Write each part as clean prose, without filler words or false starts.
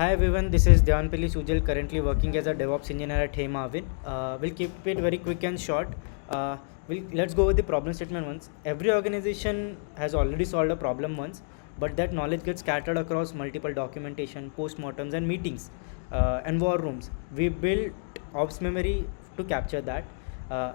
Hi everyone, this is Dhyanpali Sujal, currently working as a DevOps engineer at Marvin. We'll keep it very quick and short. Let's go with the problem statement once. Every organization has already solved a problem once, but that knowledge gets scattered across multiple documentation, postmortems, and meetings and war rooms. We built OpsMemory to capture that.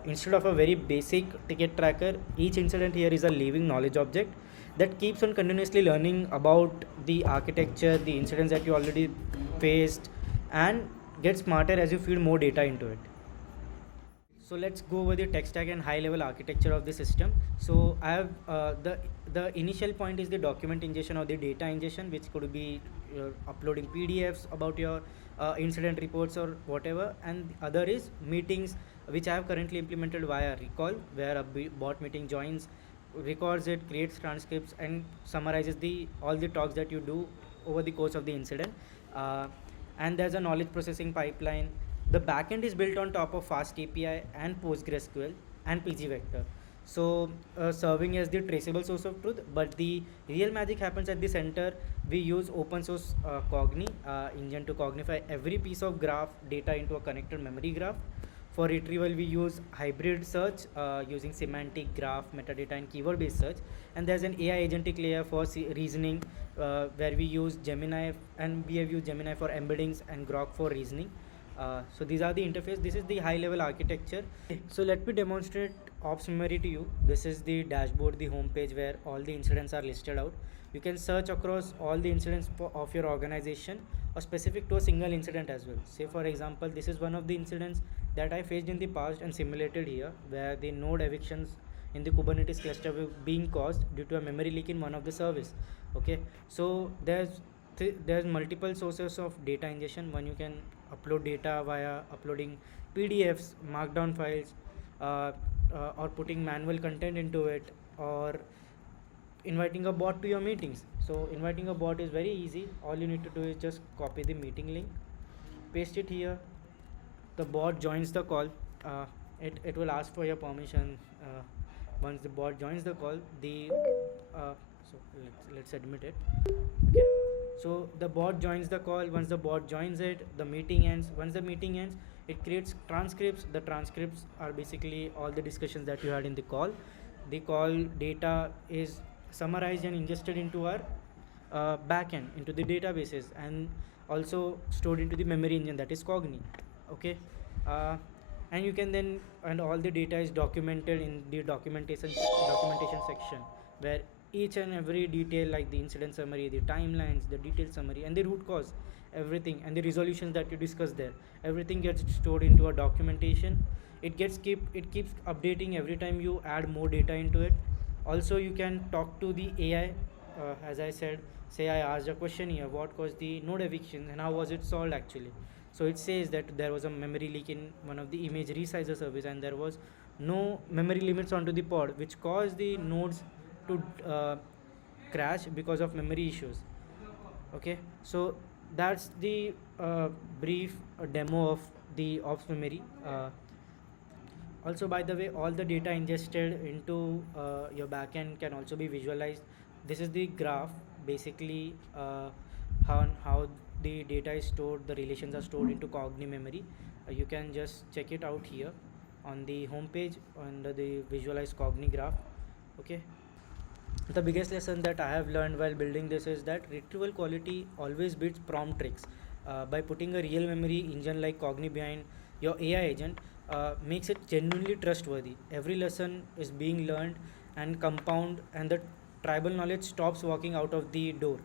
Instead of a very basic ticket tracker, each incident here is a living knowledge object that keeps on continuously learning about the architecture, the incidents that you already faced, and get smarter as you feed more data into it. So let's go over the tech stack and high level architecture of the system. So I have the initial point is the document ingestion or the data ingestion, which could be uploading PDFs about your incident reports or whatever, and the other is meetings, which I have currently implemented via Recall, where a bot meeting joins, records it, creates transcripts, and summarizes the all the talks that you do over the course of the incident. And there's a knowledge processing pipeline. The backend is built on top of FastAPI and PostgreSQL and pgvector, so serving as the traceable source of truth. But the real magic happens at the center. We use open source Cognee engine to cognify every piece of graph data into a connected memory graph. For retrieval, we use hybrid search using semantic, graph, metadata, and keyword based search. And there's an AI agentic layer for reasoning, where we use Gemini, and we have used Gemini for embeddings and Grok for reasoning. So these are the interface. This is the high level architecture. So let me demonstrate OpsMemory to you. This is the dashboard, the home page, where all the incidents are listed out. You can search across all the incidents of your organization, or specific to a single incident as well. Say for example, this is one of the incidents that I faced in the past and simulated here, where the node evictions in the Kubernetes cluster were being caused due to a memory leak in one of the service. Okay, so there's multiple sources of data ingestion. One, you can upload data via uploading PDFs, markdown files, or putting manual content into it, or inviting a bot to your meetings. So inviting a bot is very easy. All you need to do is just copy the meeting link, paste it here. The bot joins the call. It will ask for your permission. Once the bot joins the call, so let's admit it. Okay, so the bot joins the call. Once the bot joins it, the meeting ends. Once the meeting ends, it creates transcripts. The transcripts are basically all the discussions that you had in the call. The call data is summarized and ingested into our backend, into the databases, and also stored into the memory engine, that is Cognee. Okay, and you can then, and all the data is documented in the documentation section, where each and every detail, like the incident summary, the timelines, the detailed summary, and the root cause, everything, and the resolutions that you discussed there, everything gets stored into a documentation. It keeps updating every time you add more data into it. Also, you can talk to the AI. As I said, say I asked a question here, what caused the node eviction and how was it solved actually. So it says that there was a memory leak in one of the image resizer service, and there was no memory limits onto the pod, which caused the nodes to crash because of memory issues. Okay, so that's the brief demo of the OpsMemory. Also, by the way, all the data ingested into your backend can also be visualized. This is the graph, basically how the data is stored, the relations are stored into Cognee memory. You can just check it out here on the home page under the visualize Cognee graph. Okay, the biggest lesson that I have learned while building this is that retrieval quality always beats prompt tricks. By putting a real memory engine like Cognee behind your AI agent, makes it genuinely trustworthy. Every lesson is being learned and compound, and the tribal knowledge stops walking out of the door.